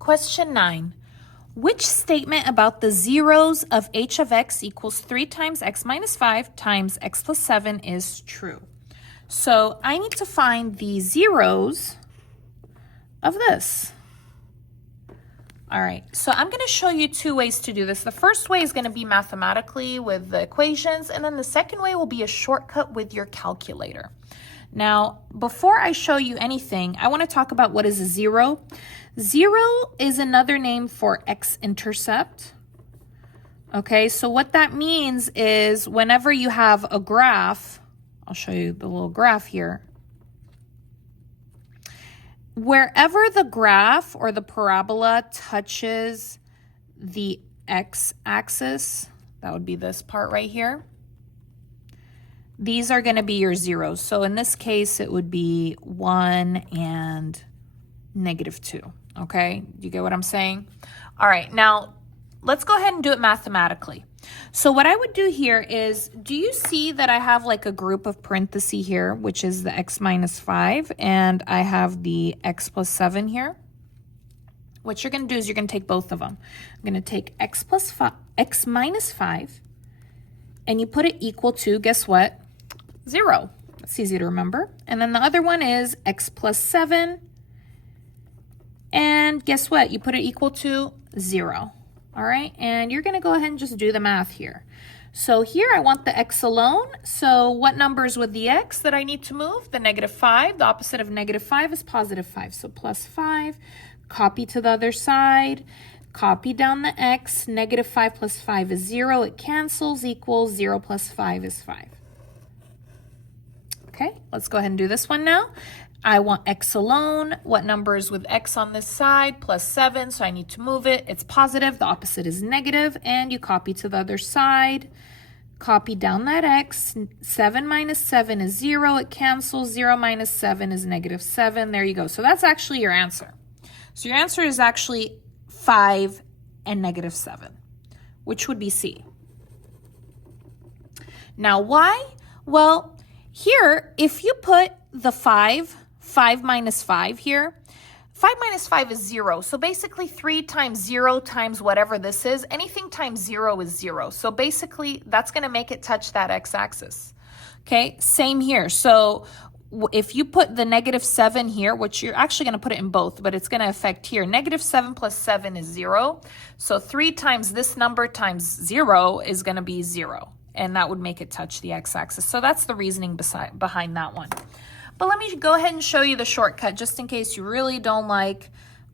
Question 9. Which statement about the zeros of h of x equals 3 times x minus 5 times x plus 7 is true? So I need to find the zeros of this. All right, so I'm going to show you two ways to do this. The first way is going to be mathematically with the equations, and then the second way will be a shortcut with your calculator. Now, before I show you anything, I want to talk about what is a zero. Zero is another name for x-intercept. Okay, so what that means is whenever you have a graph, I'll show you the little graph here. Wherever the graph or the parabola touches the x-axis, that would be this part right here, these are going to be your zeros. So in this case, it would be 1 and -2. Okay, you get what I'm saying? All right, now let's go ahead and do it mathematically. So what I would do here is, do you see that I have like a group of parentheses here, which is the x minus 5, and I have the x plus 7 here? What you're going to do is you're going to take both of them. I'm going to take x minus 5, and you put it equal to, guess what? 0. It's easy to remember. And then the other one is x plus 7, and guess what? You put it equal to 0. All right, and you're going to go ahead and just do the math here. So here I want the x alone. So what numbers with the x that I need to move? The -5. The opposite of -5 is +5. So +5. Copy to the other side. Copy down the x. -5 plus 5 is 0. It cancels, equals 0 plus 5 is 5. Okay, let's go ahead and do this one now. I want x alone. What number is with x on this side? +7, so I need to move it. It's positive, the opposite is negative, and you copy to the other side. Copy down that x. 7 minus 7 is 0. It cancels. 0 minus 7 is -7. There you go. So that's actually your answer. So your answer is actually 5 and -7, which would be C. Now, why? Well, here, if you put the 5 minus 5 here, 5 minus 5 is 0. So basically 3 times 0 times whatever this is, anything times 0 is 0. So basically that's going to make it touch that x-axis. Okay, same here. So if you put the -7 here, which you're actually going to put it in both, but it's going to affect here. -7 plus 7 is 0. So 3 times this number times 0 is going to be 0. And that would make it touch the x-axis. So that's the reasoning behind that one. But let me go ahead and show you the shortcut just in case you really don't like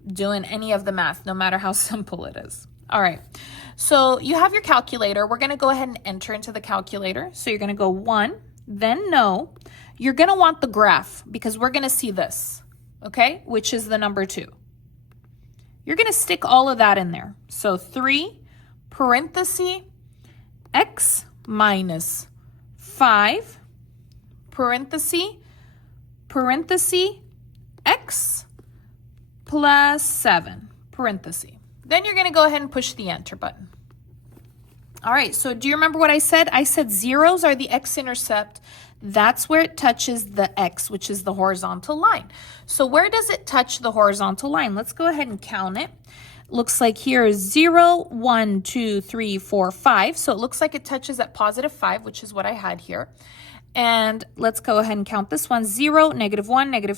doing any of the math, no matter how simple it is. All right, so you have your calculator. We're going to go ahead and enter into the calculator. So you're going to go 1, then no. You're going to want the graph because we're going to see this, okay, which is the number 2. You're going to stick all of that in there. So 3 parenthesis x minus 5 parenthesis x plus 7 parenthesis. Then you're going to go ahead and push the enter button. All right, so do you remember what I said? I said zeros are the x-intercept. That's where it touches the x, which is the horizontal line. So where does it touch the horizontal line? Let's go ahead and count it. Looks like here is 0, 1, 2, 3, 4, 5. So it looks like it touches at +5, which is what I had here. And let's go ahead and count this one. 0, -1, -2,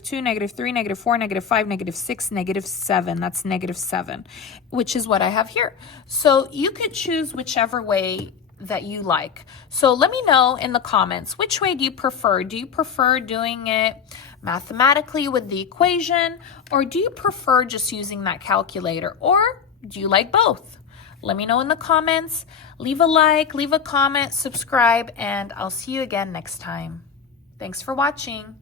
-3, -4, -5, -6, -7. That's -7, which is what I have here. So you could choose whichever way that you like. So let me know in the comments, which way do you prefer? Do you prefer doing it mathematically with the equation, or do you prefer just using that calculator, or do you like both? Let me know in the comments. Leave a like, leave a comment, subscribe, and I'll see you again next time. Thanks for watching.